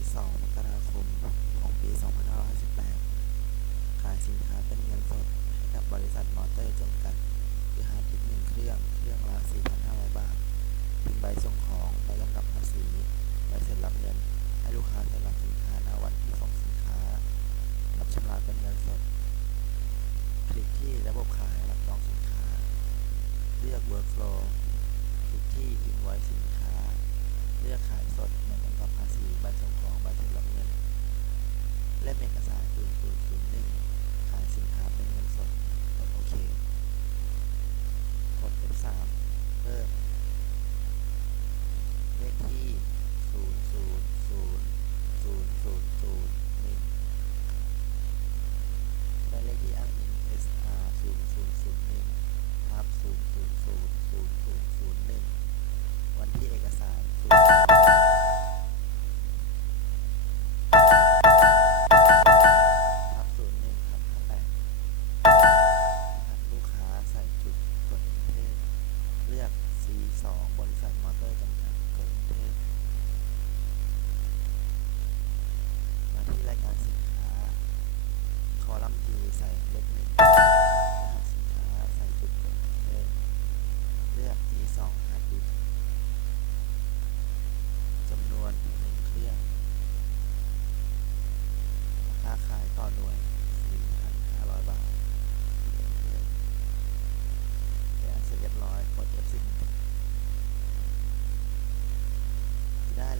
ที่ 2 มกราคม ของปี 2558 ขายสินค้าเป็นเงินสดให้กับบริษัทมอเตอร์จำกัดคือหาดิสหนึ่งเครื่อง เครื่องละ 4,500 บาทพิมพ์ใบส่งของใบกำกับภาษีใบเสร็จรับเงิน ให้ลูกค้าเซ็นรับสินค้าณวันที่ส่งสินค้า รับชำระเป็นเงินสด คลิกที่ระบบขายรับจองสินค้า เลือก workflow คลิกที่ invoice สินค้า สองบริษัทมอเตอร์จำกัด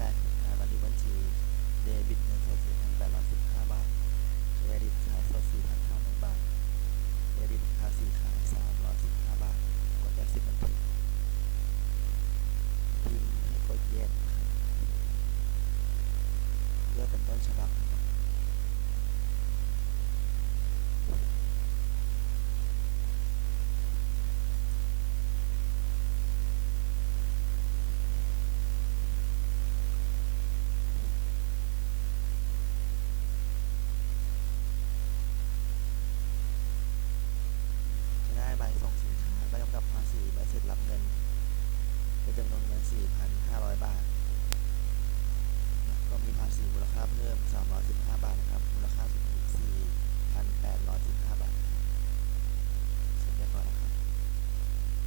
แลรายวันที่บัญชี เดบิตเงินสดร้อยสิบ